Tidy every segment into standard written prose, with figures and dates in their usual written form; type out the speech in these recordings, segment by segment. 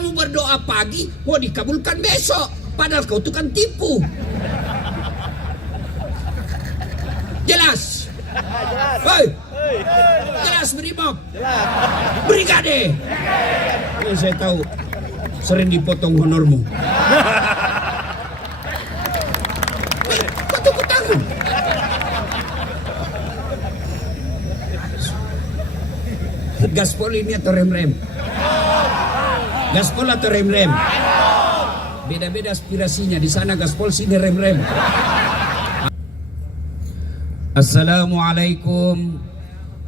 kamu berdoa pagi, mau dikabulkan besok. Padahal kau itu kan tipu. Jelas? Hei, jelas Brimob? Brigade? Ini saya tahu, sering dipotong honormu. Kau tepuk tangan. Gaspol ini atau rem-rem? Gaspol atau rem-rem? Beda-beda aspirasinya. Di sana gaspol, sini rem-rem. Assalamualaikum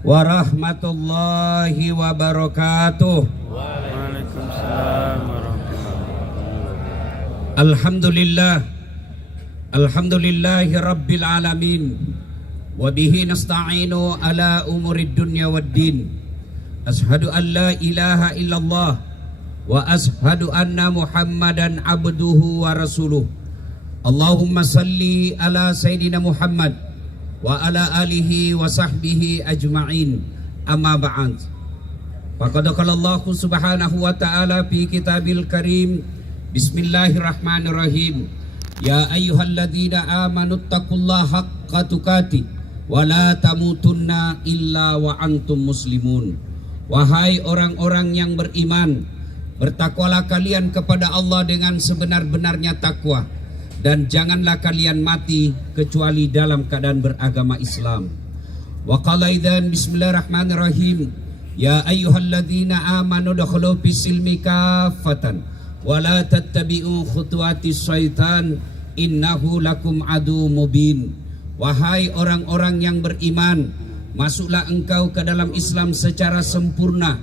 warahmatullahi wabarakatuh. Waalaikumsalam warahmatullahi. Alhamdulillah. Alhamdulillahi rabbil alamin. Wa bihi nasta'inu ala umurid dunya waddin. Ashhadu an la ilaha illallah wa ashhadu anna Muhammadan abduhu wa rasuluh. Allahumma salli ala Sayyidina Muhammad wa ala alihi wa sahbihi ajma'in. Amma ba'd. Faqad qala Allah subhanahu wa ta'ala fi kitabil karim. Bismillahirrahmanirrahim. Ya ayyuhalladzina amanu taqullaha haqqa tuqatih wa la tamutunna illa wa antum muslimun. Wahai orang-orang yang beriman, bertakwalah kalian kepada Allah dengan sebenar-benarnya takwa, dan janganlah kalian mati kecuali dalam keadaan beragama Islam. Wa qala idzan bismillahirrahmanirrahim. Ya ayyuhalladzina amanu dakhulu fis-silmi kaffatan wa la tattabi'u khutuwatis syaitan innahu lakum adu mubin. Wahai orang-orang yang beriman, masuklah engkau ke dalam Islam secara sempurna,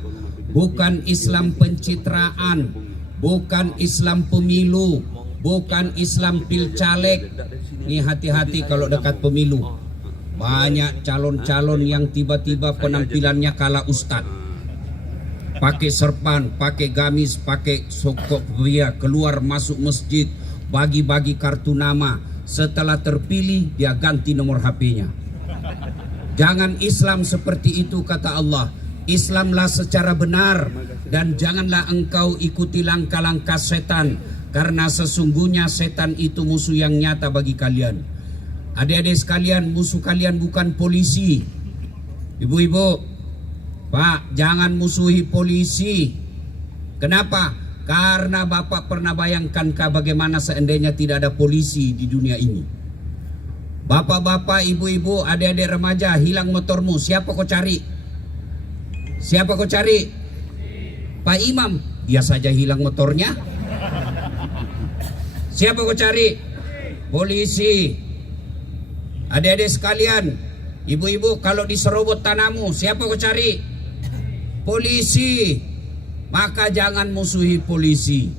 bukan Islam pencitraan, bukan Islam pemilu, bukan Islam pilcaleg. Nih hati-hati kalau dekat pemilu. Banyak calon-calon yang tiba-tiba penampilannya kalah ustad. Pakai serpan, pakai gamis, pakai sokok pria, keluar masuk masjid, bagi-bagi kartu nama. Setelah terpilih dia ganti nomor HP-nya. Jangan Islam seperti itu, kata Allah. Islamlah secara benar, dan janganlah engkau ikuti langkah-langkah setan, karena sesungguhnya setan itu musuh yang nyata bagi kalian. Adik-adik sekalian, musuh kalian bukan polisi. Ibu-ibu, Pak, jangan musuhi polisi. Kenapa? Karena Bapak pernah bayangkan bagaimana seandainya tidak ada polisi di dunia ini. Bapak-bapak, ibu-ibu, adik-adik remaja, hilang motormu. Siapa kau cari? Siapa kau cari? Pak Imam. Dia saja hilang motornya. Siapa kau cari? Polisi. Adik-adik sekalian, ibu-ibu, kalau diserobot tanahmu, siapa kau cari? Polisi. Maka jangan musuhi polisi.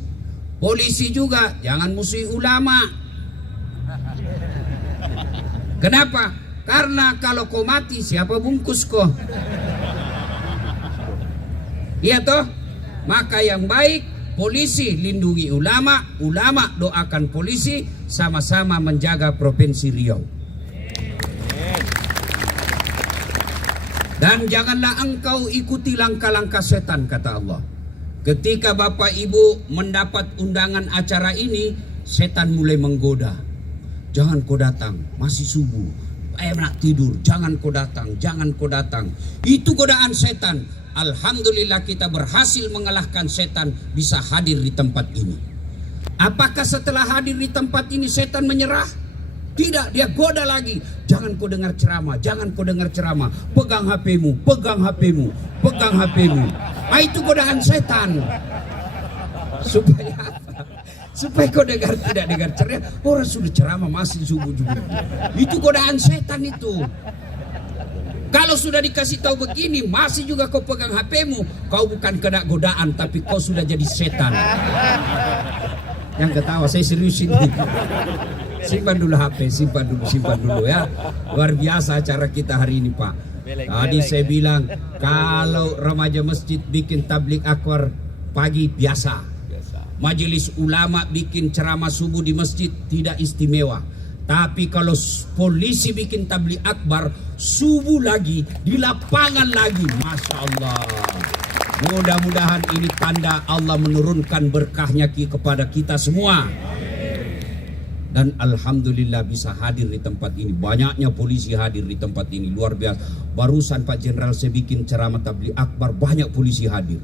Polisi juga jangan musuhi ulama. Kenapa? Karena kalau kau mati, siapa bungkus kau? Iya toh? Maka yang baik, polisi lindungi ulama, ulama doakan polisi, sama-sama menjaga Provinsi Riau. Dan janganlah engkau ikuti langkah-langkah setan, kata Allah. Ketika Bapak Ibu mendapat undangan acara ini, setan mulai menggoda. Jangan kau datang, masih subuh, enak tidur, jangan kau datang, jangan kau datang. Itu godaan setan. Alhamdulillah kita berhasil mengalahkan setan, bisa hadir di tempat ini. Apakah setelah hadir di tempat ini setan menyerah? Tidak, dia goda lagi. Jangan kau dengar ceramah, jangan kau dengar ceramah. Pegang HP-mu, pegang HP-mu, pegang HP-mu. Ah, itu godaan setan. Supaya apa? Supaya kau tidak dengar ceramah. Orang sudah ceramah masih subuh-subuh. Itu godaan setan itu. Kalau sudah dikasih tahu begini, masih juga kau pegang HP-mu, kau bukan kena godaan, tapi kau sudah jadi setan. Yang ketawa, saya serius ini. Simpan dulu HP, simpan dulu ya. Luar biasa acara kita hari ini, Pak. Tadi saya bilang, kalau remaja masjid bikin tablik akbar pagi biasa. Majelis ulama bikin ceramah subuh di masjid tidak istimewa. Tapi kalau polisi bikin tablik akbar subuh lagi di lapangan lagi, masya Allah. Mudah-mudahan ini tanda Allah menurunkan berkahnya kepada kita semua. Dan alhamdulillah bisa hadir di tempat ini. Banyaknya polisi hadir di tempat ini, luar biasa. Barusan Pak Jenderal saya bikin ceramah tabligh akbar, banyak polisi hadir.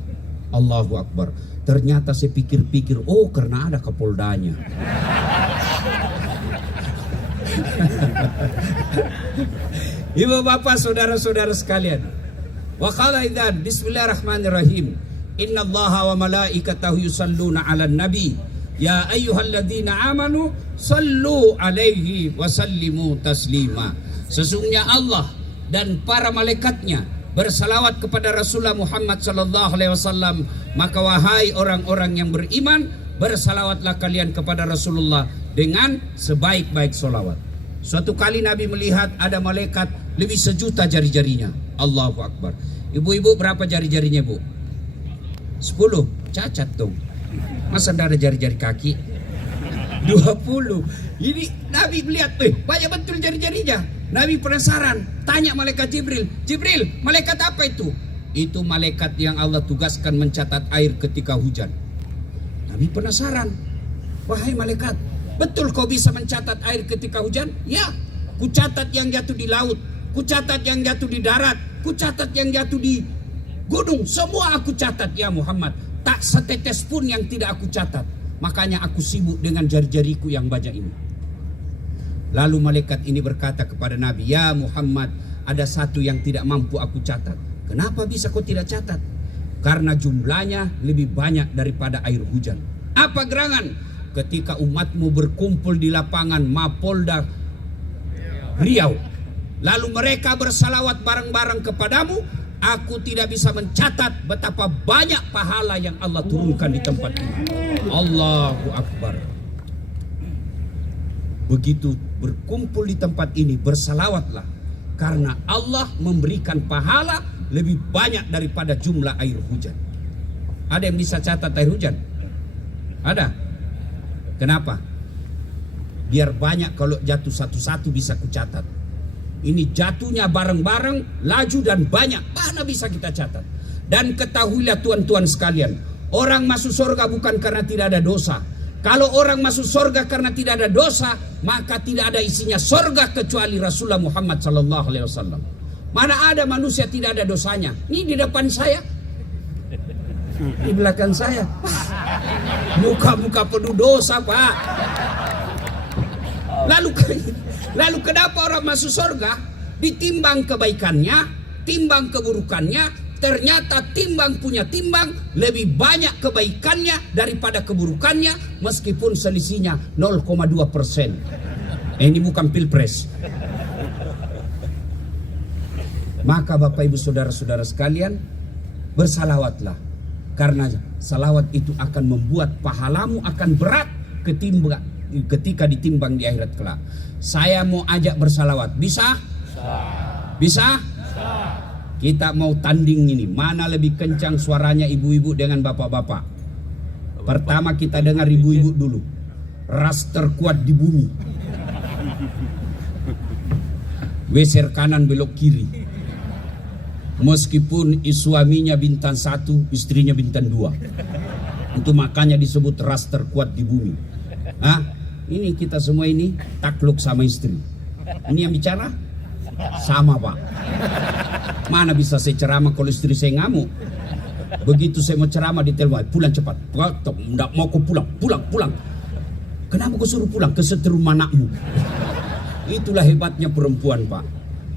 Allahu Akbar. Ternyata saya pikir-pikir, oh karena ada Kapoldanya. Ibu bapak saudara-saudara sekalian. Wa qala idzan bismillahirrahmanirrahim. Innallaha wa malaikatahu yusalluna 'alan nabi. Ya ayyuhalladzina amanu sallu alaihi wa sallimu taslima. Sesungguhnya Allah dan para malaikatnya bersalawat kepada Rasulullah Muhammad sallallahu alaihi wasallam. Maka wahai orang-orang yang beriman, bersalawatlah kalian kepada Rasulullah dengan sebaik-baik solawat. Suatu kali Nabi melihat ada malaikat lebih 1.000.000 jari-jarinya. Allahu Akbar. Ibu-ibu berapa jari-jarinya, Bu? 10. Cacat dong. Masa tidak ada jari-jari kaki? 20. Ini Nabi melihat, banyak betul jari-jarinya. Nabi penasaran, tanya malaikat Jibril, Jibril, malaikat apa itu? Itu malaikat yang Allah tugaskan mencatat air ketika hujan. Nabi penasaran, wahai malaikat, betul kau bisa mencatat air ketika hujan? Ya, ku catat yang jatuh di laut, ku catat yang jatuh di darat, ku catat yang jatuh di gunung, semua aku catat ya Muhammad. Tak setetes pun yang tidak aku catat. Makanya aku sibuk dengan jari-jariku yang banyak ini. Lalu malaikat ini berkata kepada Nabi, ya Muhammad, ada satu yang tidak mampu aku catat. Kenapa bisa kau tidak catat? Karena jumlahnya lebih banyak daripada air hujan. Apa gerangan? Ketika umatmu berkumpul di lapangan Mapolda Riau, lalu mereka bersalawat bareng-bareng kepadamu, aku tidak bisa mencatat betapa banyak pahala yang Allah turunkan di tempat ini. Allahu Akbar. Begitu berkumpul di tempat ini, bersalawatlah. Karena Allah memberikan pahala lebih banyak daripada jumlah air hujan. Ada yang bisa catat air hujan? Ada? Kenapa? Biar banyak, kalau jatuh satu-satu bisa kucatat. Ini jatuhnya bareng-bareng, laju dan banyak, mana bisa kita catat. Dan ketahuilah tuan-tuan sekalian, orang masuk surga bukan karena tidak ada dosa. Kalau orang masuk surga karena tidak ada dosa, maka tidak ada isinya surga kecuali Rasulullah Muhammad sallallahu alaihi wasallam. Mana ada manusia tidak ada dosanya? Ini di depan saya, di belakang saya, muka-muka penuh dosa, Pak. Lalu kenapa orang masuk surga? Ditimbang kebaikannya, timbang keburukannya, ternyata timbang punya timbang lebih banyak kebaikannya daripada keburukannya, meskipun selisihnya 0,2%. Ini bukan pilpres. Maka Bapak Ibu Saudara-saudara sekalian, bersalawatlah. Karena salawat itu akan membuat pahalamu akan berat ketika ditimbang di akhirat kelak. Saya mau ajak bersalawat. Bisa? Bisa? Kita mau tanding ini. Mana lebih kencang suaranya ibu-ibu dengan bapak-bapak? Pertama kita dengar ibu-ibu dulu. Ras terkuat di bumi. Geser kanan belok kiri. Meskipun suaminya bintang 1, istrinya bintang 2. Itu makanya disebut ras terkuat di bumi. Hah? Ini kita semua ini takluk sama istri. Ini yang bicara? Sama, Pak. Mana bisa saya ceramah kalau istri saya ngamuk? Begitu saya mau ceramah di telepon, pulang cepat. Tidak mau kau pulang. Kenapa kau suruh pulang? Kesetrum anakmu. Itulah hebatnya perempuan, Pak.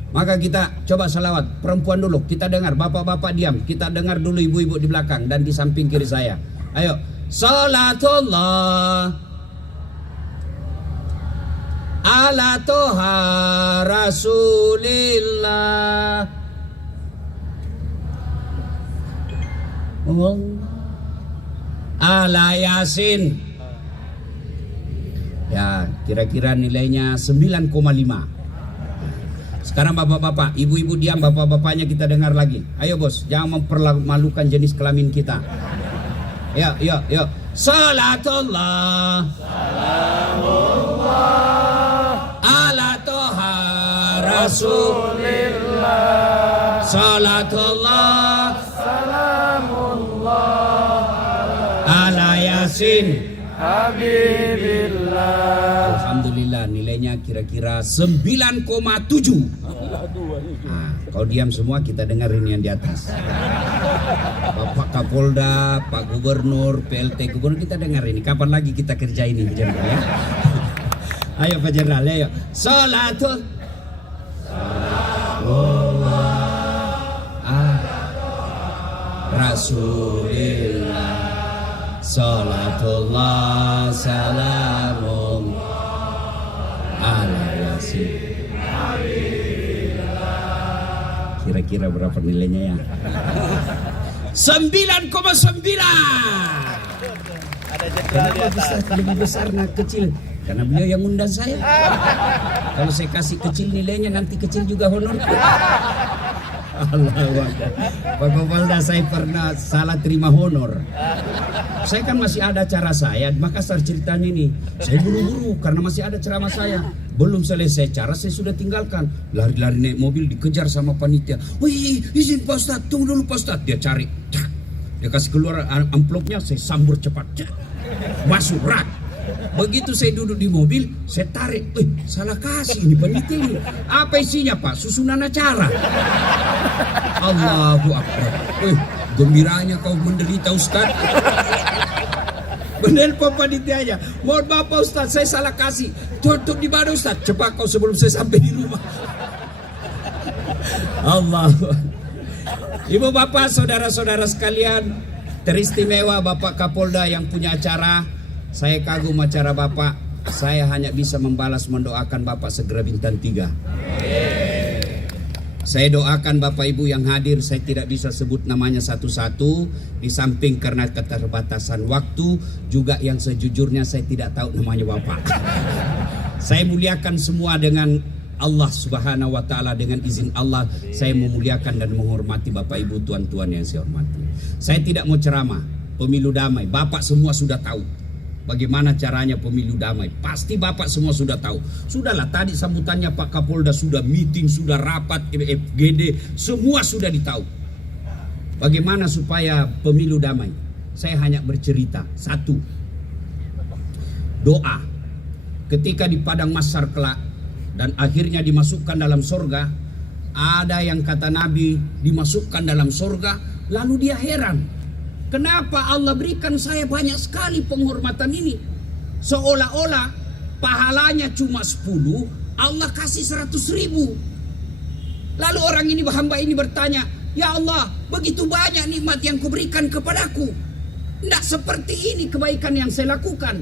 Maka kita coba salawat. Perempuan dulu, kita dengar. Bapak-bapak diam. Kita dengar dulu ibu-ibu di belakang dan di samping kiri saya. Ayo. Salatullah ala toha rasulillah ala yasin. Ya, kira-kira nilainya 9,5. Sekarang bapak-bapak, ibu-ibu diam, bapak-bapaknya kita dengar lagi. Ayo bos, jangan mempermalukan jenis kelamin kita. Yuk. Salatullah ala toha rasulillah. Salatullah Yasin. Habibillah. Alhamdulillah nilainya kira-kira 9,7. Nah, kau diam semua, kita dengerin yang di atas. Bapak Kapolda, Pak Gubernur, PLT Gubernur, kita dengar ini. Kapan lagi kita kerja ini, Jenderal ya? Ayo Pak Jenderal, ayo. Salatul. Rasulillah. Salatullah salamun ala yasin. Kira-kira berapa nilainya ya? 9,9. Kenapa Ustaz lebih besar nak kecil? Karena beliau yang undang saya. Kalau saya kasih kecil nilainya, nanti kecil juga honor. Allah Akbar. Pak Kapolda, saya pernah salah terima honor. Saya kan masih ada acara saya, Makassar ceritanya ini. Saya buru-buru karena masih ada ceramah saya. Belum selesai cara saya sudah tinggalkan. Lari-lari naik mobil dikejar sama panitia. Wih, izin Pak Ustadz, tunggu dulu Pak Ustadz. Dia cari. Dia kasih keluar amplopnya, saya sambur cepat. Masuk rak. Begitu saya duduk di mobil, saya tarik. Salah kasih ini panitia ini. Apa isinya Pak? Susunan acara. Allahu Akbar. Gembiranya kau menderita Ustaz. Bener Pak panitianya. Mohon maaf Pak Ustaz, saya salah kasih. Tutup di mana Ustaz? Cepat kau sebelum saya sampai di rumah. Allah. Ibu bapak, saudara-saudara sekalian, teristimewa Bapak Kapolda yang punya acara. Saya kagum acara Bapak. Saya hanya bisa membalas mendoakan Bapak segera bintang 3. Saya doakan Bapak Ibu yang hadir, saya tidak bisa sebut namanya satu-satu. Di samping karena keterbatasan waktu, juga yang sejujurnya saya tidak tahu namanya Bapak. Saya muliakan semua dengan Allah Subhanahu wa Ta'ala. Dengan izin Allah, saya memuliakan dan menghormati Bapak Ibu, tuan-tuan yang saya hormati. Saya tidak mau ceramah, pemilu damai. Bapak semua sudah tahu bagaimana caranya pemilu damai. Pasti Bapak semua sudah tahu. Sudahlah, tadi sambutannya Pak Kapolda sudah meeting, sudah rapat, FGD, semua sudah ditahu. Bagaimana supaya pemilu damai? Saya hanya bercerita. 1. Doa. Ketika di padang mahsyar kelak dan akhirnya dimasukkan dalam sorga, ada yang kata Nabi dimasukkan dalam sorga, lalu dia heran. Kenapa Allah berikan saya banyak sekali penghormatan ini? Seolah-olah pahalanya cuma 10, Allah kasih 100.000. Lalu orang ini, hamba ini bertanya, ya Allah, begitu banyak nikmat yang kuberikan kepadaku. Tidak seperti ini kebaikan yang saya lakukan.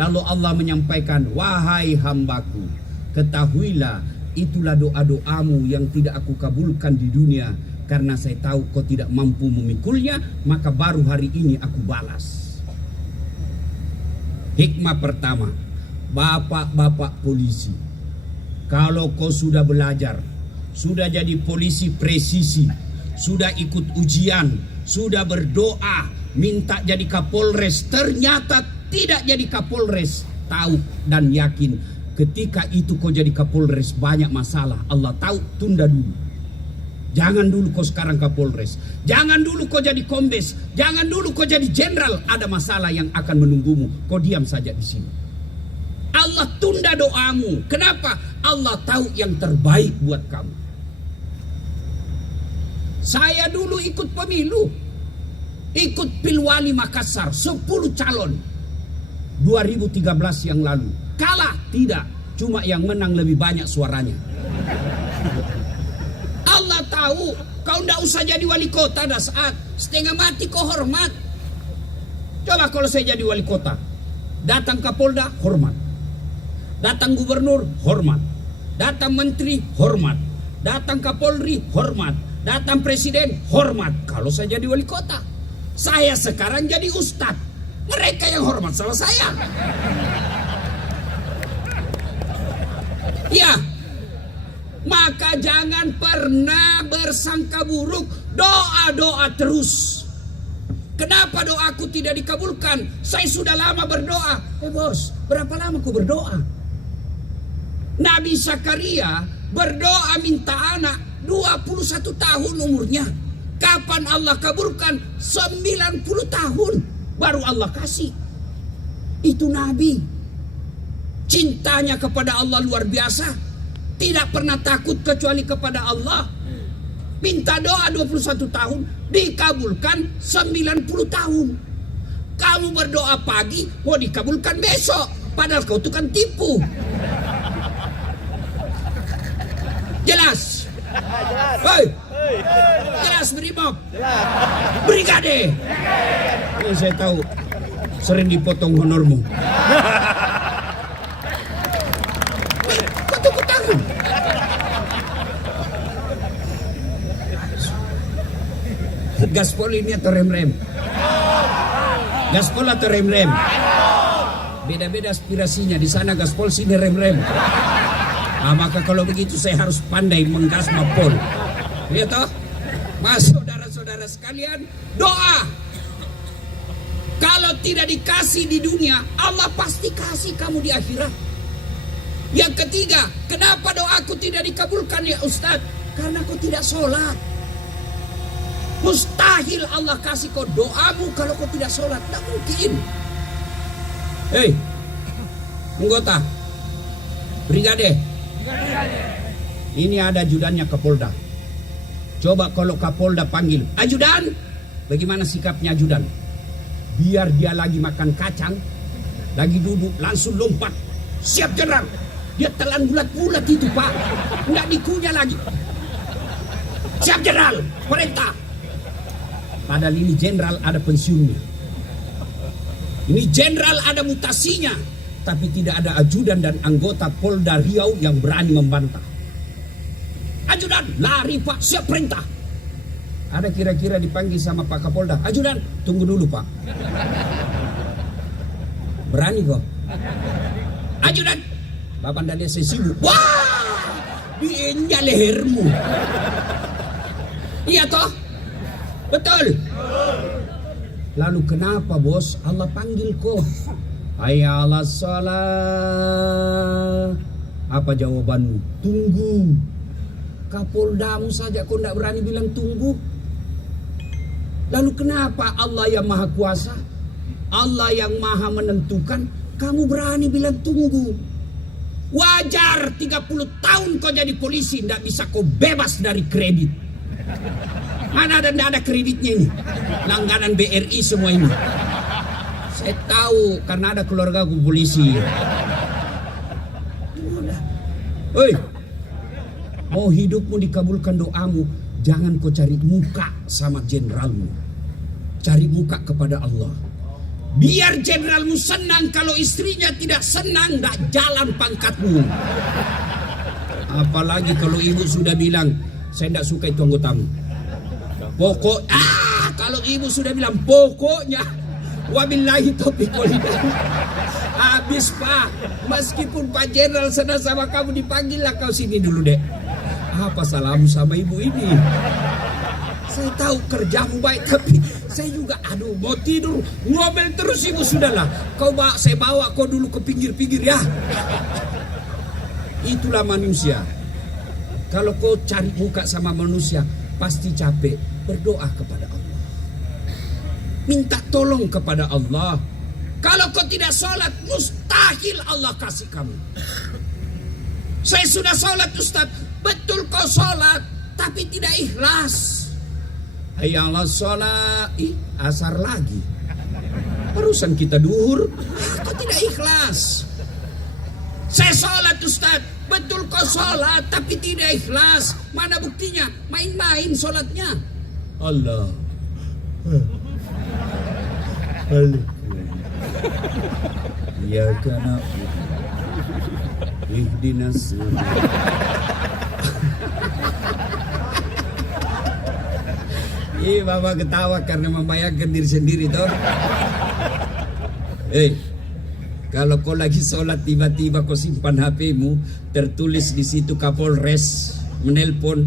Lalu Allah menyampaikan, wahai hambaku, ketahuilah itulah doa-doamu yang tidak aku kabulkan di dunia. Karena saya tahu kau tidak mampu memikulnya, maka baru hari ini aku balas. Hikmah pertama, bapak-bapak polisi, kalau kau sudah belajar, sudah jadi polisi presisi, sudah ikut ujian, sudah berdoa, minta jadi Kapolres, ternyata tidak jadi Kapolres, tahu dan yakin ketika itu kau jadi Kapolres banyak masalah. Allah tahu, tunda dulu. Jangan dulu kau sekarang Kapolres. Jangan dulu kau jadi Kombes. Jangan dulu kau jadi Jenderal. Ada masalah yang akan menunggumu. Kau diam saja di sini. Allah tunda doamu. Kenapa? Allah tahu yang terbaik buat kamu. Saya dulu ikut pemilu. Ikut Pilwali Makassar. 10 calon. 2013 yang lalu. Kalah? Tidak. Cuma yang menang lebih banyak suaranya. Allah tahu kau ndak usah jadi wali kota dah saat setengah mati kau hormat. Coba kalau saya jadi wali kota, datang Kapolda hormat, datang gubernur hormat, datang menteri hormat, datang Kapolri hormat, datang presiden hormat. Kalau saya jadi wali kota, saya sekarang jadi ustadz, mereka yang hormat sama saya. Ya. Maka jangan pernah bersangka buruk. Doa-doa terus. Kenapa doaku tidak dikabulkan? Saya sudah lama berdoa. Bos, berapa lama ku berdoa? Nabi Zakaria berdoa minta anak 21 tahun umurnya. Kapan Allah kabulkan? 90 tahun baru Allah kasih. Itu Nabi. Cintanya kepada Allah luar biasa. Tidak pernah takut kecuali kepada Allah. Minta doa 21 tahun, dikabulkan 90 tahun. Kamu berdoa pagi, mau dikabulkan besok. Padahal kau tukang tipu. Jelas? Hei, jelas Brimob? Brigade. Ini saya tahu sering dipotong honormu. Kau tepuk tangan. Gaspol ini atau rem-rem? Gaspol atau rem-rem? Beda-beda aspirasinya. Di sana gaspol, sini rem-rem. Nah, maka kalau begitu saya harus pandai menggas mapol. Lihat toh? Mas saudara-saudara sekalian, doa. Kalau tidak dikasih di dunia, Allah pasti kasih kamu di akhirat. Yang ketiga, kenapa doaku tidak dikabulkan ya Ustadz? Karena kau tidak sholat. Mustahil Allah kasih kau doamu kalau kau tidak sholat. Tak mungkin. Hei, anggota brigade, ini ada ajudannya Kapolda. Coba kalau Kapolda panggil, ajudan, bagaimana sikapnya ajudan? Biar dia lagi makan kacang, lagi duduk, langsung lompat. Siap jenderal. Dia telan bulat-bulat itu Pak. Nggak dikunyah lagi. Siap jenderal, perintah. Padahal ini jenderal ada pensiunnya. Ini jenderal ada mutasinya. Tapi tidak ada ajudan dan anggota Polda Riau yang berani membantah. Ajudan, lari Pak, siap perintah. Ada kira-kira dipanggil sama Pak Kapolda. Ajudan, tunggu dulu Pak. Berani kok. Ajudan, Bapak Dali saya sibuk. Wah, diinjak lehermu. Iya toh? Betul. Lalu kenapa bos Allah panggil kau? Hayya 'alas shalah. Apa jawabanmu? Tunggu. Kapoldamu saja kau tidak berani bilang tunggu. Lalu kenapa Allah yang maha kuasa, Allah yang maha menentukan, kamu berani bilang tunggu? Wajar 30 tahun kau jadi polisi, tidak bisa kau bebas dari kredit. Mana ada kreditnya ini? Langganan BRI semua ini. Saya tahu karena ada keluarga aku polisi. Hei, mau hidupmu dikabulkan doamu, jangan kau cari muka sama jenderalmu. Cari muka kepada Allah. Biar jenderalmu senang, kalau istrinya tidak senang, tidak jalan pangkatmu. Apalagi kalau ibu sudah bilang, saya tidak suka itu anggotamu. Kalau ibu sudah bilang pokoknya, wabillahi taufiq wal hidayah. Habis Pak, meskipun Pak Jenderal sedang sama kamu, dipanggil lah kau sini dulu dek. Apa salahmu sama ibu ini? Saya tahu kerjamu baik, tapi saya juga mau tidur, ngomel terus ibu. Sudahlah, saya bawa kau dulu ke pinggir-pinggir ya. Itulah manusia. Kalau kau cari muka sama manusia, pasti capek. Berdoa kepada Allah. Minta tolong kepada Allah. Kalau kau tidak sholat, mustahil Allah kasih kamu. Saya sudah sholat Ustaz. Betul kau sholat, tapi tidak ikhlas. Hayya 'alas shalah. Asar lagi. Barusan kita duhur. Kau tidak ikhlas. Saya sholat Ustaz. Betul kau sholat, tapi tidak ikhlas. Mana buktinya? Main-main sholatnya. Allah. Ya kana ihdinas. Bapak ketawa karena membayangkan diri sendiri toh. Kalau kau lagi sholat tiba-tiba kau simpan HP-mu, tertulis di situ Kapolres menelpon,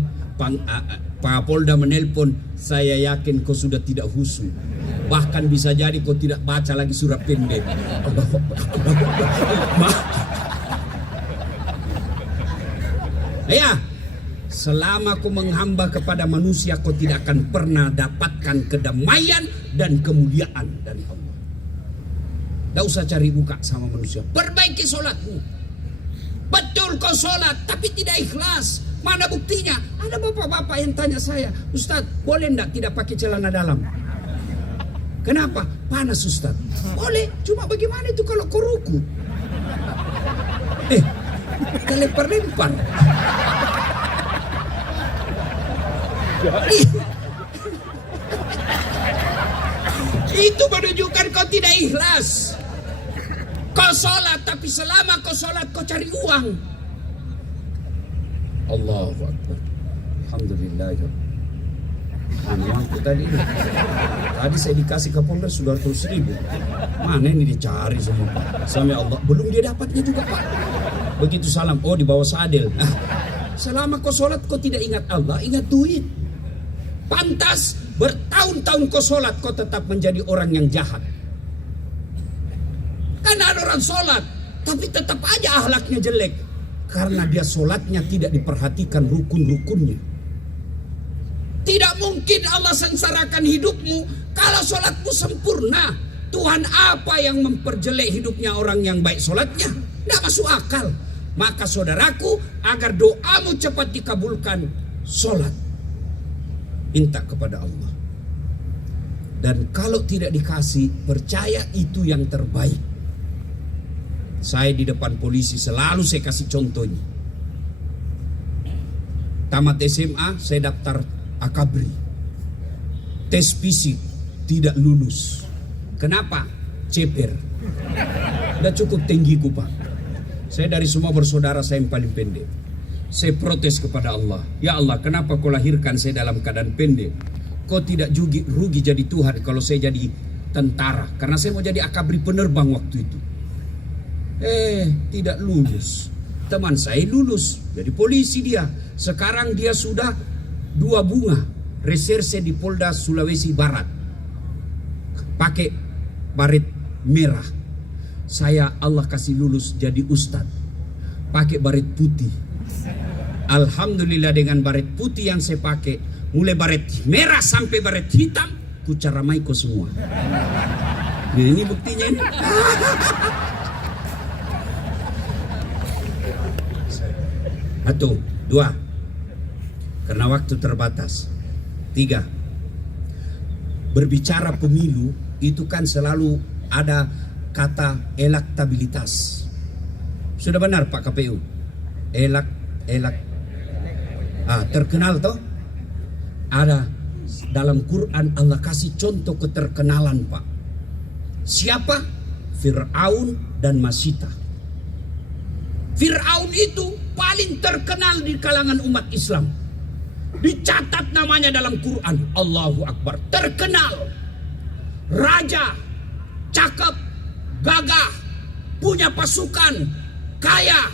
Pak Polda menelpon, saya yakin kau sudah tidak khusyuk. Bahkan bisa jadi kau tidak baca lagi surat pendek. Ya, selama kau menghamba kepada manusia, kau tidak akan pernah dapatkan kedamaian dan kemuliaan dari Allah. Tidak usah cari muka sama manusia. Perbaiki sholatmu. Betul kau sholat, tapi tidak ikhlas. Mana buktinya? Ada bapak-bapak yang tanya saya, Ustadz, boleh enggak tidak pakai celana dalam? Kenapa? Panas Ustadz. Boleh, cuma bagaimana itu kalau kau ruku? Kelempar-lempar. Itu menunjukkan kau tidak ikhlas. Kau sholat, tapi selama kau sholat kau cari uang. Allahu Akbar. Alhamdulillah. Uangku tadi saya dikasih ke Polres sudah 100.000. Mana ini dicari semua Pak? Sama Allah, belum dia dapatnya juga Pak. Begitu salam, oh di bawah sadel. Selama kau sholat kau tidak ingat Allah, ingat duit. Pantas bertahun-tahun kau sholat kau tetap menjadi orang yang jahat. Karena ada orang sholat tapi tetap aja akhlaknya jelek. Karena dia sholatnya tidak diperhatikan rukun-rukunnya. Tidak mungkin Allah sengsarakan hidupmu kalau sholatmu sempurna. Tuhan apa yang memperjelek hidupnya orang yang baik sholatnya? Tidak masuk akal. Maka saudaraku, agar doamu cepat dikabulkan, sholat. Minta kepada Allah. Dan kalau tidak dikasih, percaya itu yang terbaik. Saya di depan polisi selalu saya kasih contohnya. Tamat SMA saya daftar akabri. Tes fisik tidak lulus. Kenapa? Ceper. Udah cukup tinggiku Pak. Saya dari semua bersaudara saya yang paling pendek. Saya protes kepada Allah. Ya Allah, kenapa kau lahirkan saya dalam keadaan pendek? Kau tidak rugi jadi Tuhan kalau saya jadi tentara. Karena saya mau jadi akabri penerbang waktu itu. Tidak lulus. Teman saya lulus jadi polisi dia. Sekarang dia sudah 2 bunga reserse di Polda Sulawesi Barat. Pakai baret merah. Saya Allah kasih lulus jadi ustadz. Pakai baret putih. Alhamdulillah dengan baret putih yang saya pakai, mulai baret merah sampai baret hitam, ku caramai kau semua. Nah, ini buktinya ini. Satu, 2. Karena waktu terbatas. 3. Berbicara pemilu itu kan selalu ada kata elektabilitas. Sudah benar Pak KPU? Terkenal toh? Ada dalam Quran Allah kasih contoh keterkenalan Pak. Siapa? Fir'aun dan Masita. Fir'aun itu paling terkenal di kalangan umat Islam. Dicatat namanya dalam Quran. Allahu Akbar. Terkenal. Raja. Cakep. Gagah. Punya pasukan. Kaya.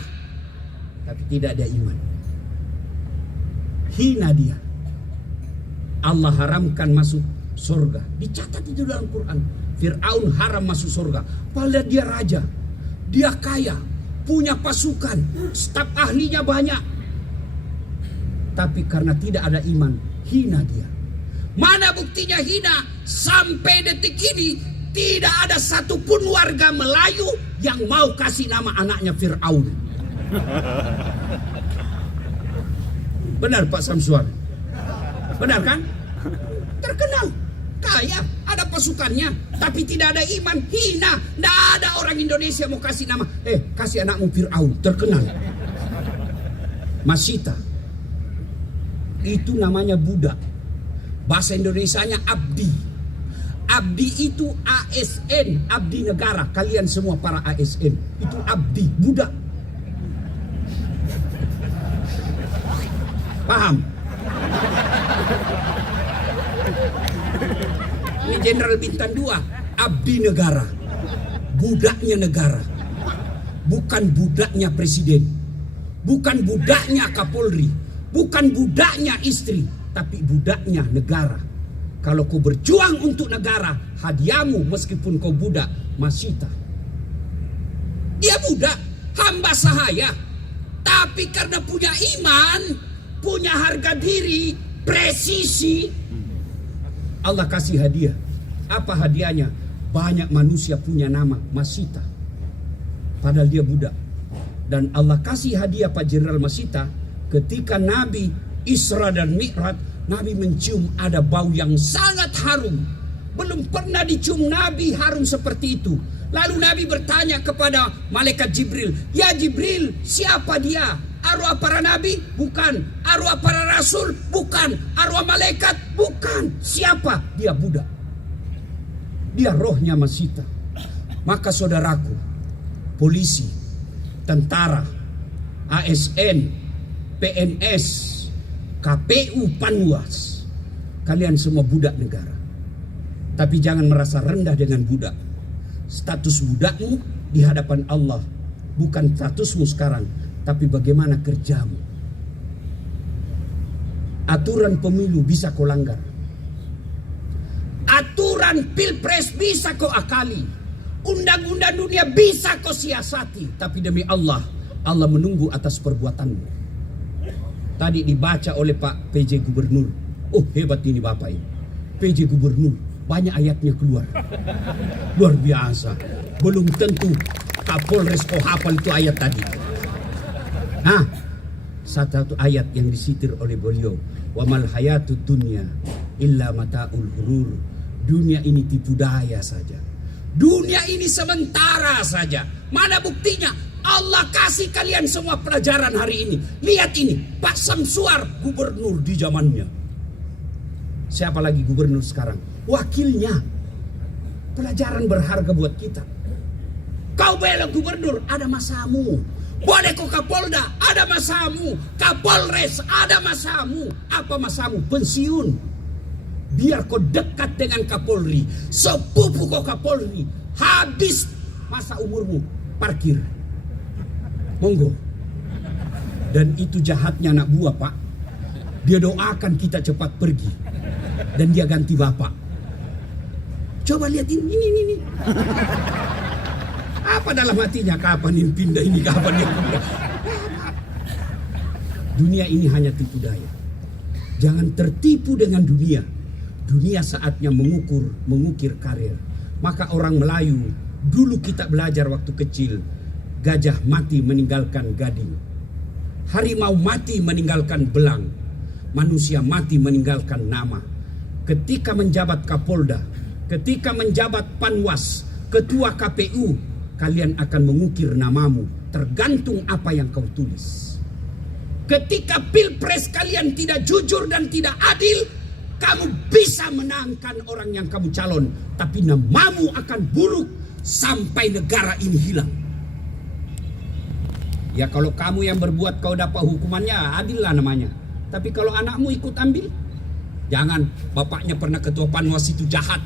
Tapi tidak ada iman. Hina dia. Allah haramkan masuk surga. Dicatat itu dalam Quran. Fir'aun haram masuk surga. Padahal dia raja. Dia kaya. Punya pasukan, staf ahlinya banyak. Tapi karena tidak ada iman, hina dia. Mana buktinya hina? Sampai detik ini tidak ada satupun warga Melayu yang mau kasih nama anaknya Fir'aun. Benar Pak Samsuar? Benar kan? Terkenal, kaya, ada pasukannya, tapi tidak ada iman, hina. Tidak ada orang Indonesia mau kasih nama. Kasih anakmu Fir'aun, terkenal. Masita, itu namanya budak. Bahasa Indonesianya abdi. Abdi itu ASN, abdi negara. Kalian semua para ASN, itu abdi, budak. Paham? Ini Jenderal Bintang 2, abdi negara, budaknya negara, bukan budaknya presiden, bukan budaknya Kapolri, bukan budaknya istri, tapi budaknya negara. Kalau kau berjuang untuk negara, hadiahmu meskipun kau budak, Masita. Dia budak, hamba sahaya, tapi karena punya iman, punya harga diri, presisi, Allah kasih hadiah. Apa hadiahnya? banyak manusia punya nama Masita, padahal dia budak. Dan Allah kasih hadiah Pak Jenderal Masita, ketika Nabi Isra dan Mi'raj, Nabi mencium ada bau yang sangat harum. Belum pernah dicium Nabi harum seperti itu. Lalu Nabi bertanya kepada malaikat Jibril, "Ya Jibril, siapa dia? Arwah para nabi? Bukan. Arwah para rasul? Bukan. Arwah malaikat? Bukan. Siapa? Dia budak. Dia rohnya Masita." Maka saudaraku, polisi, tentara, ASN, PNS, KPU, Panwas, kalian semua budak negara. Tapi jangan merasa rendah dengan budak. Status budakmu di hadapan Allah bukan statusmu sekarang, tapi bagaimana kerjamu. Aturan pemilu bisa kau langgar. Aturan pilpres bisa kau akali. Undang-undang dunia bisa kau siasati. Tapi demi Allah, Allah menunggu atas perbuatanmu. Tadi dibaca oleh Pak PJ Gubernur. Oh, hebat ini Bapak ini. PJ Gubernur, banyak ayatnya keluar. Luar biasa. Belum tentu Kapolres kau hafal itu ayat tadi. Nah, satu ayat yang disitir oleh beliau, "Wa mal hayatud dunya illa mataul ghurur." Dunia ini tipu daya saja. Dunia ini sementara saja. Mana buktinya? Allah kasih kalian semua pelajaran hari ini. Lihat ini, Pak Samsuar gubernur di zamannya. Siapa lagi gubernur sekarang? Wakilnya. Pelajaran berharga buat kita. Kau bela gubernur, ada masamu. Boleh kau Kapolda, ada masamu. Kapolres, ada masamu. Apa masamu? Pensiun. Biar kau dekat dengan Kapolri. Sepupu kau Kapolri. Habis masa umurmu, parkir. Monggo. Dan itu jahatnya anak buah, Pak. Dia doakan kita cepat pergi. Dan dia ganti bapak. Coba lihat ini. Apa dalam hatinya? Kapan ini pindah ini? Kapan dia pindah? Dunia ini hanya tipu daya. Jangan tertipu dengan dunia. Dunia saatnya mengukir karir. Maka orang Melayu, dulu kita belajar waktu kecil, gajah mati meninggalkan gading. Harimau mati meninggalkan belang. Manusia mati meninggalkan nama. Ketika menjabat Kapolda, ketika menjabat Panwas, ketua KPU, kalian akan mengukir namamu tergantung apa yang kau tulis. Ketika pilpres kalian tidak jujur dan tidak adil, kamu bisa menangkan orang yang kamu calon, tapi namamu akan buruk sampai negara ini hilang. Ya kalau kamu yang berbuat kau dapat hukumannya, adil lah namanya. Tapi kalau anakmu ikut ambil, jangan bapaknya pernah ketua Panwas itu jahat.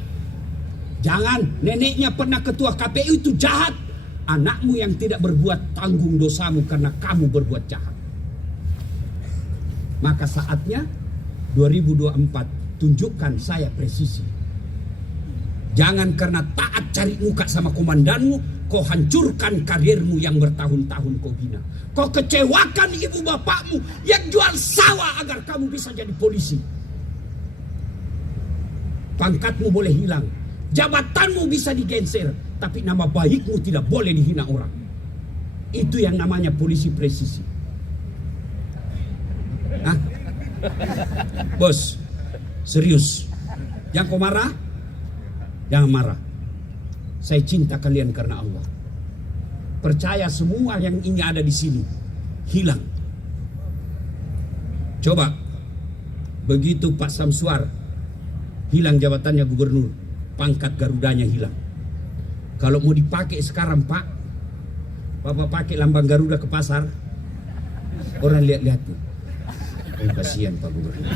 Jangan neneknya pernah ketua KPU itu jahat. Anakmu yang tidak berbuat tanggung dosamu karena kamu berbuat jahat. Maka saatnya 2024 tunjukkan saya presisi. Jangan karena taat cari muka sama komandanmu, kau hancurkan karirmu yang bertahun-tahun kau bina. Kau kecewakan ibu bapakmu yang jual sawah agar kamu bisa jadi polisi. Pangkatmu boleh hilang, jabatanmu bisa digeser, tapi nama baikmu tidak boleh dihina orang. Itu yang namanya polisi presisi. Hah? Bos, serius. Yang kau marah, jangan marah. Saya cinta kalian karena Allah. Percaya semua yang ini ada di sini hilang. Coba begitu Pak Samsuar hilang jabatannya gubernur, pangkat Garudanya hilang. Kalau mau dipakai sekarang Pak, Bapak pakai lambang Garuda ke pasar, orang lihat-lihat tuh. Oh, kasihan Pak Gubernur.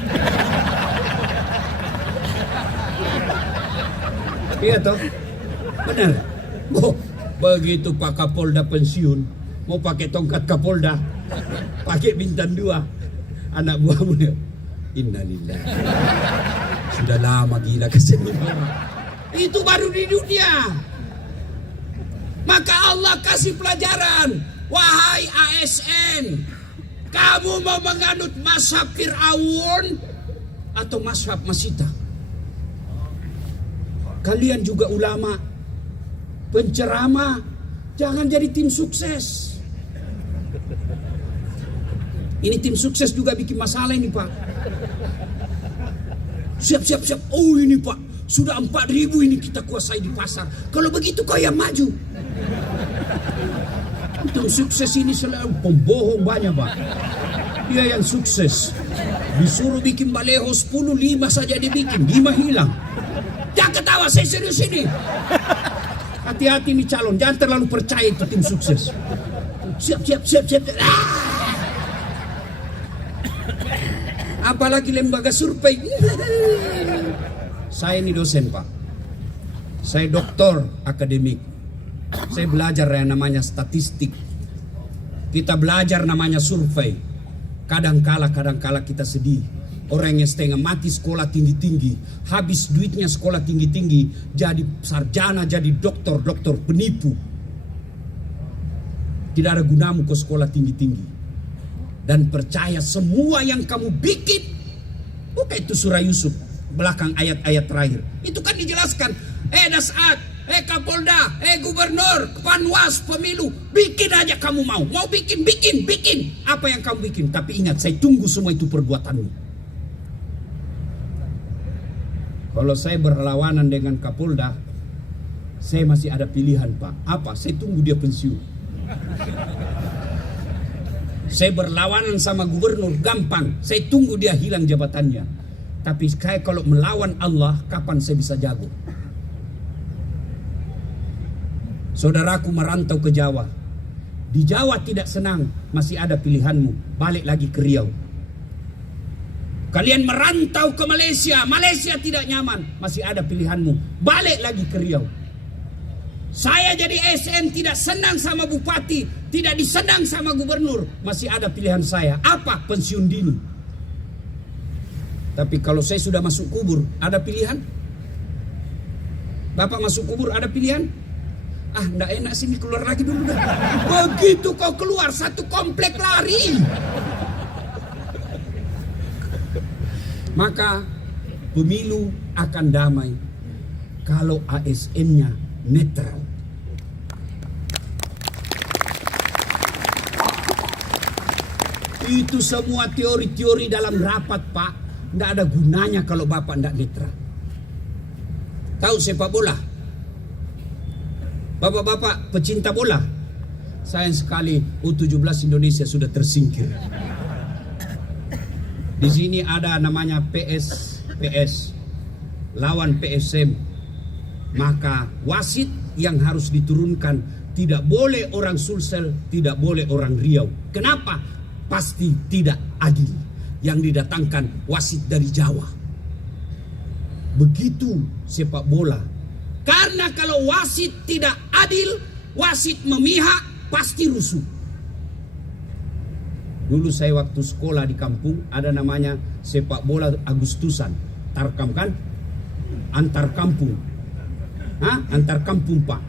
Iya toh, benar. Oh, begitu Pak Kapolda pensiun, mau pakai tongkat Kapolda, pakai bintang 2, anak buahmu ya. Innalillahi. Sudah lama gila kesini. Itu baru di dunia. Maka Allah kasih pelajaran. Wahai ASN, kamu mau menganut mazhab Fir'aun atau mazhab Masita? Kalian juga ulama, penceramah, jangan jadi tim sukses. Ini tim sukses juga bikin masalah ini Pak. Siap. Oh ini Pak, sudah 4.000 ini kita kuasai di pasar. Kalau begitu kau yang maju. Tim sukses ini selalu pembohong banyak Pak. Dia yang sukses. Disuruh bikin baleho 10, 5 saja dia bikin, 5 hilang. Jangan ketawa, saya serius ini. Hati-hati nih calon, jangan terlalu percaya itu tim sukses. Siap. Apalagi lembaga survei. Saya ini dosen Pak. Saya doktor akademik. Saya belajar yang namanya statistik. Kita belajar namanya survei. Kadang-kala kita sedih. Orang yang setengah mati sekolah tinggi-tinggi, habis duitnya sekolah tinggi-tinggi, jadi sarjana, jadi doktor penipu. Tidak ada gunamu ke sekolah tinggi-tinggi. Dan percaya semua yang kamu bikin. Bukan itu surah Yusuf belakang ayat-ayat terakhir. Itu kan dijelaskan. Dasat, Kapolda, Gubernur, Panwas, pemilu, bikin aja kamu mau. Mau bikin. Apa yang kamu bikin? Tapi ingat, saya tunggu semua itu perbuatanmu. Kalau saya berlawanan dengan Kapolda, saya masih ada pilihan Pak. Apa? Saya tunggu dia pensiun. Saya berlawanan sama gubernur, gampang. Saya tunggu dia hilang jabatannya. Tapi saya kalau melawan Allah, kapan saya bisa jago? Saudaraku merantau ke Jawa. Di Jawa tidak senang, masih ada pilihanmu. Balik lagi ke Riau. Kalian merantau ke Malaysia, Malaysia tidak nyaman, masih ada pilihanmu. Balik lagi ke Riau. Saya jadi ASN tidak senang sama bupati, tidak disenang sama gubernur, masih ada pilihan saya. Apa? Pensiun dini. Tapi kalau saya sudah masuk kubur, ada pilihan? Bapak masuk kubur, ada pilihan? Nggak enak sini, keluar lagi dulu dah. Begitu kau keluar, satu komplek lari. Maka pemilu akan damai kalau ASN-nya netral. Itu semua teori-teori dalam rapat Pak, nggak ada gunanya kalau Bapak nggak netral. Tahu sepak bola? Bapak-bapak pecinta bola, sayang sekali U17 Indonesia sudah tersingkir. Di sini ada namanya PS lawan PSM. Maka wasit yang harus diturunkan, tidak boleh orang Sulsel, tidak boleh orang Riau. Kenapa? Pasti tidak adil. Yang didatangkan wasit dari Jawa. Begitu sepak bola. Karena kalau wasit tidak adil, wasit memihak, pasti rusuh. Dulu saya waktu sekolah di kampung, ada namanya sepak bola Agustusan. Tarkam kan? Antar kampung. Antar kampung Pak.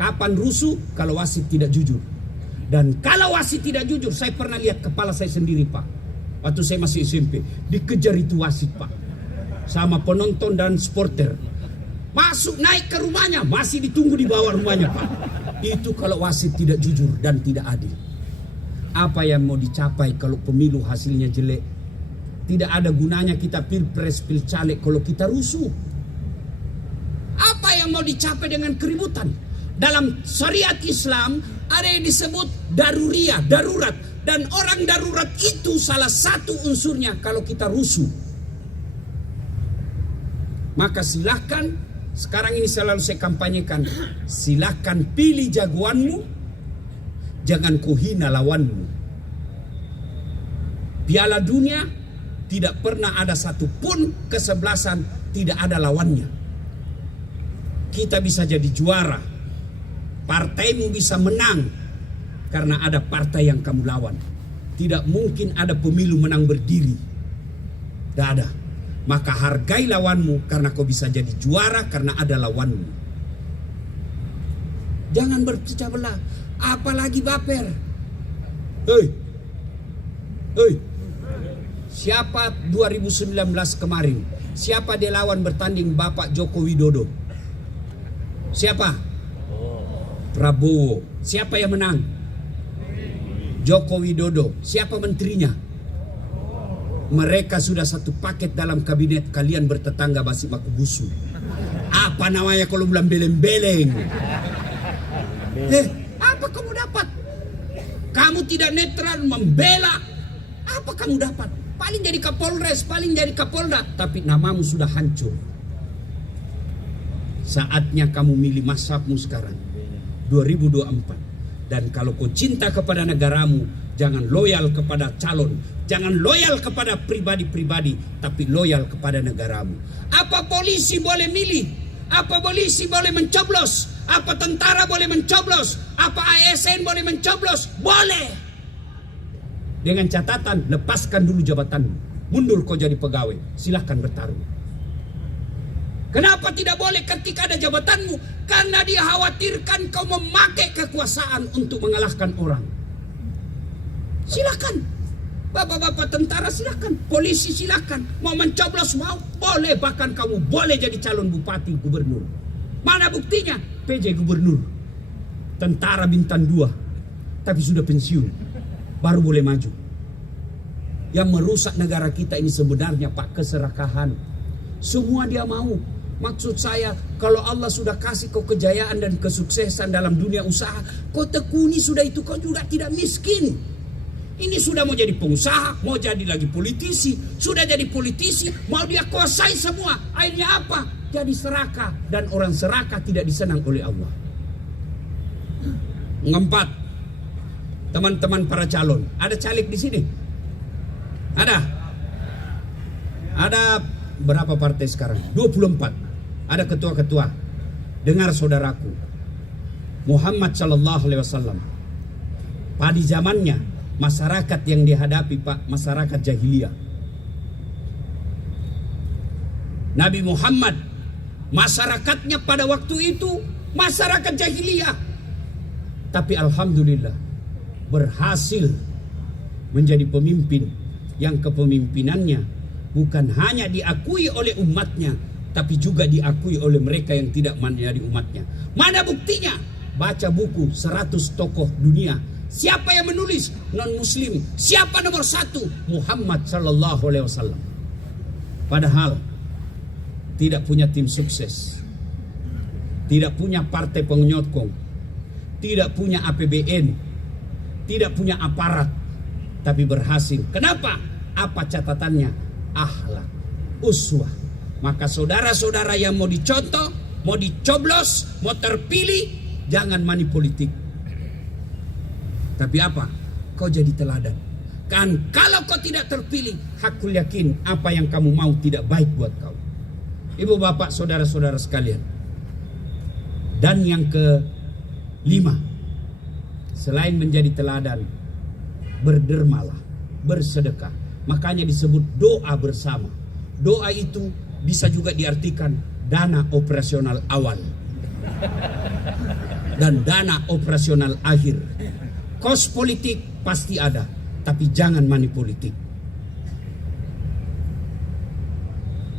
Kapan rusuh? Kalau wasit tidak jujur. Dan kalau wasit tidak jujur, saya pernah lihat kepala saya sendiri Pak. Waktu saya masih SMP, dikejar itu wasit Pak. Sama penonton dan supporter. Masuk naik ke rumahnya, masih ditunggu di bawah rumahnya Pak. Itu kalau wasit tidak jujur dan tidak adil. Apa yang mau dicapai kalau pemilu hasilnya jelek? Tidak ada gunanya kita pilpres, pilcaleg kalau kita rusuh. Apa yang mau dicapai dengan keributan? Dalam syariat Islam ada yang disebut daruriyah, darurat. Dan orang darurat itu salah satu unsurnya kalau kita rusuh. Maka silakan, sekarang ini selalu saya kampanyekan, silakan pilih jagoanmu, jangan kau hina lawanmu. Piala Dunia tidak pernah ada satupun kesebelasan tidak ada lawannya. Kita bisa jadi juara, partaimu bisa menang karena ada partai yang kamu lawan. Tidak mungkin ada pemilu menang berdiri. Tidak ada. Maka hargai lawanmu karena kau bisa jadi juara karena ada lawanmu. Jangan berpecah belah, apalagi baper. Hei, siapa 2019 kemarin? Siapa dia lawan bertanding Bapak Joko Widodo? Siapa? Prabowo. Siapa yang menang? Joko Widodo. Siapa menterinya? Mereka sudah satu paket dalam kabinet. Kalian bertetangga masih baku busu. Apa namanya kalau bilang beleng-beleng? Apa kamu dapat? Kamu tidak netral membela. Apa kamu dapat? Paling jadi Kapolres, paling jadi Kapolda, tapi namamu sudah hancur. Saatnya kamu milih mazhabmu sekarang 2024. Dan kalau kau cinta kepada negaramu, jangan loyal kepada calon, jangan loyal kepada pribadi-pribadi, tapi loyal kepada negaramu. Apa polisi boleh milih? Apa polisi boleh mencoblos? Apa tentara boleh mencoblos? Apa ASN boleh mencoblos? Boleh. Dengan catatan, lepaskan dulu jabatanmu. Mundur kau jadi pegawai. Silahkan bertarung. Kenapa tidak boleh ketika ada jabatanmu? Karena dikhawatirkan kau memakai kekuasaan untuk mengalahkan orang. Silahkan. Bapak-bapak tentara silahkan. Polisi silahkan. Mau mencoblos mau? Boleh. Bahkan kamu boleh jadi calon bupati, gubernur. Mana buktinya? PJ gubernur. Tentara bintang 2. Tapi sudah pensiun. Baru boleh maju. Yang merusak negara kita ini sebenarnya Pak, keserakahan. Semua dia mau. Maksud saya, kalau Allah sudah kasih kau kejayaan dan kesuksesan dalam dunia usaha, kau tekuni sudah itu, kau juga tidak miskin. Ini sudah mau jadi pengusaha, mau jadi lagi politisi, sudah jadi politisi, mau dia kuasai semua. Akhirnya apa? Jadi serakah, dan orang serakah tidak disenang oleh Allah. Keempat, teman-teman para calon, ada caleg di sini? Ada? Ada berapa partai sekarang? 24. Ada ketua-ketua. Dengar saudaraku, Muhammad sallallahu alaihi wasallam pada zamannya masyarakat yang dihadapi Pak, masyarakat jahiliyah. Nabi Muhammad masyarakatnya pada waktu itu masyarakat jahiliyah. Tapi alhamdulillah berhasil menjadi pemimpin yang kepemimpinannya bukan hanya diakui oleh umatnya, tapi juga diakui oleh mereka yang tidak menjadi umatnya. Mana buktinya? Baca buku 100 tokoh dunia. Siapa yang menulis? Non muslim. Siapa nomor 1? Muhammad sallallahu alaihi wasallam. Padahal tidak punya tim sukses, tidak punya partai penyokong, tidak punya APBN, tidak punya aparat, tapi berhasil. Kenapa? Apa catatannya? Akhlak, uswah. Maka saudara-saudara yang mau dicontoh, mau dicoblos, mau terpilih, jangan money politik. Tapi apa? Kau jadi teladan. Kan kalau kau tidak terpilih, hakul yakin apa yang kamu mau tidak baik buat kau. Ibu bapak saudara-saudara sekalian. Dan yang kelima, selain menjadi teladan, berdermalah, bersedekah. Makanya disebut doa bersama. Doa itu bisa juga diartikan dana operasional awal dan dana operasional akhir. Kos politik pasti ada, tapi jangan money politik.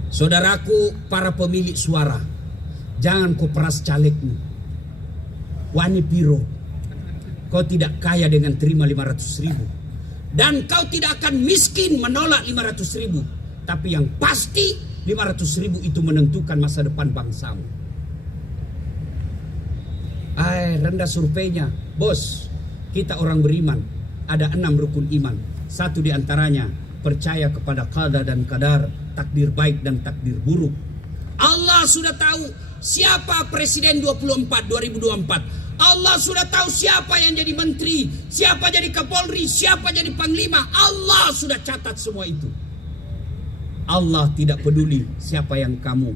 Saudaraku para pemilik suara, jangan kau peras calegmu. Wani piro, kau tidak kaya dengan terima 500.000. Dan kau tidak akan miskin menolak 500.000. Tapi yang pasti 500.000 itu menentukan masa depan bangsamu. Rendah surveinya. Bos, kita orang beriman. Ada 6 rukun iman. 1 diantaranya percaya kepada qada dan qadar, takdir baik dan takdir buruk. Allah sudah tahu siapa presiden 2024. Allah sudah tahu siapa yang jadi menteri, siapa jadi kapolri, siapa jadi panglima. Allah sudah catat semua itu. Allah tidak peduli siapa yang kamu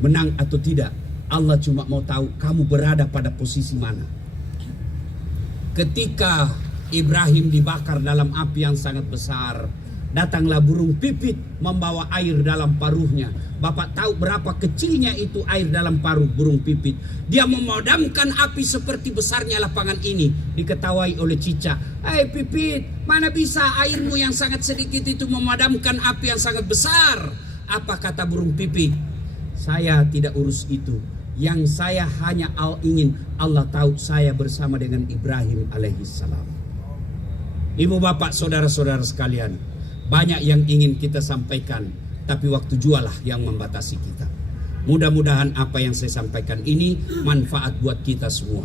menang atau tidak. Allah cuma mau tahu kamu berada pada posisi mana. Ketika Ibrahim dibakar dalam api yang sangat besar, datanglah burung pipit membawa air dalam paruhnya. Bapak tahu berapa kecilnya itu air dalam paruh burung pipit. Dia memadamkan api seperti besarnya lapangan ini. Diketawai oleh cicak. Pipit, mana bisa airmu yang sangat sedikit itu memadamkan api yang sangat besar? Apa kata burung pipit? Saya tidak urus itu. Yang saya hanya ingin Allah tahu saya bersama dengan Ibrahim alaihissalam. Ibu bapak saudara-saudara sekalian, banyak yang ingin kita sampaikan, tapi waktu jualah yang membatasi kita. Mudah-mudahan apa yang saya sampaikan ini manfaat buat kita semua.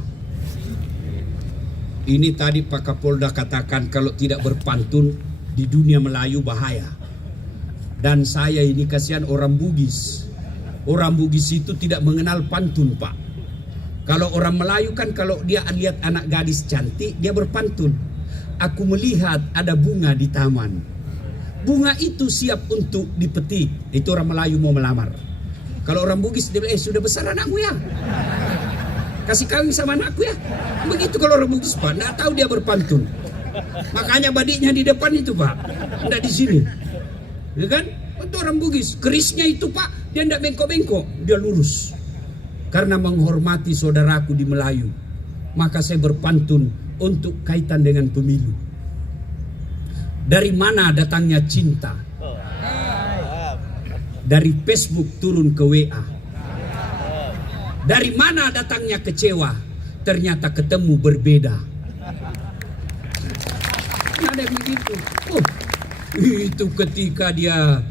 Ini tadi Pak Kapolda katakan kalau tidak berpantun di dunia Melayu bahaya. Dan saya ini kasihan orang Bugis. Orang Bugis itu tidak mengenal pantun, Pak. Kalau orang Melayu kan kalau dia lihat anak gadis cantik, dia berpantun. Aku melihat ada bunga di taman. Bunga itu siap untuk dipetik. Itu orang Melayu mau melamar. Kalau orang Bugis dia bilang, sudah besar anakmu ya. Kasih kawin sama anakku ya. Begitu kalau orang Bugis, Pak. Nggak tahu dia berpantun. Makanya badiknya di depan itu, Pak. Nggak di sini. Ya kan? Itu orang Bugis. Kerisnya itu, Pak. Dia nggak bengkok-bengkok. Dia lurus. Karena menghormati saudaraku di Melayu. Maka saya berpantun untuk kaitan dengan pemilu. Dari mana datangnya cinta? Dari Facebook turun ke WA. Dari mana datangnya kecewa? Ternyata ketemu berbeda. Ada begitu. Itu ketika dia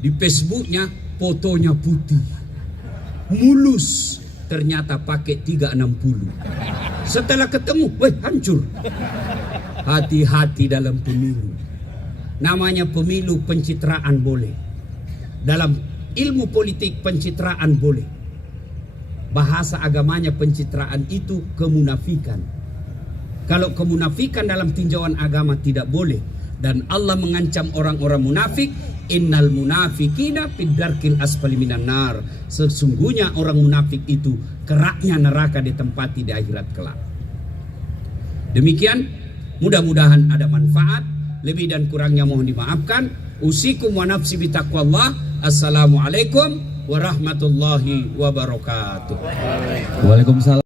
di Facebooknya fotonya putih, mulus. Ternyata pakai 360. Setelah ketemu, hancur. Hati-hati dalam pemilu. Namanya pemilu pencitraan boleh. Dalam ilmu politik pencitraan boleh. Bahasa agamanya pencitraan itu kemunafikan. Kalau kemunafikan dalam tinjauan agama tidak boleh. Dan Allah mengancam orang-orang munafik, innal munafikina fid-darkil asfali minan nar. Sesungguhnya orang munafik itu keraknya neraka ditempati di akhirat kelak. Demikian, mudah-mudahan ada manfaat. Lebih dan kurangnya mohon dimaafkan. Usikum wa nafsi bitaqwallah. Assalamualaikum warahmatullahi wabarakatuh. Waalaikumsalam.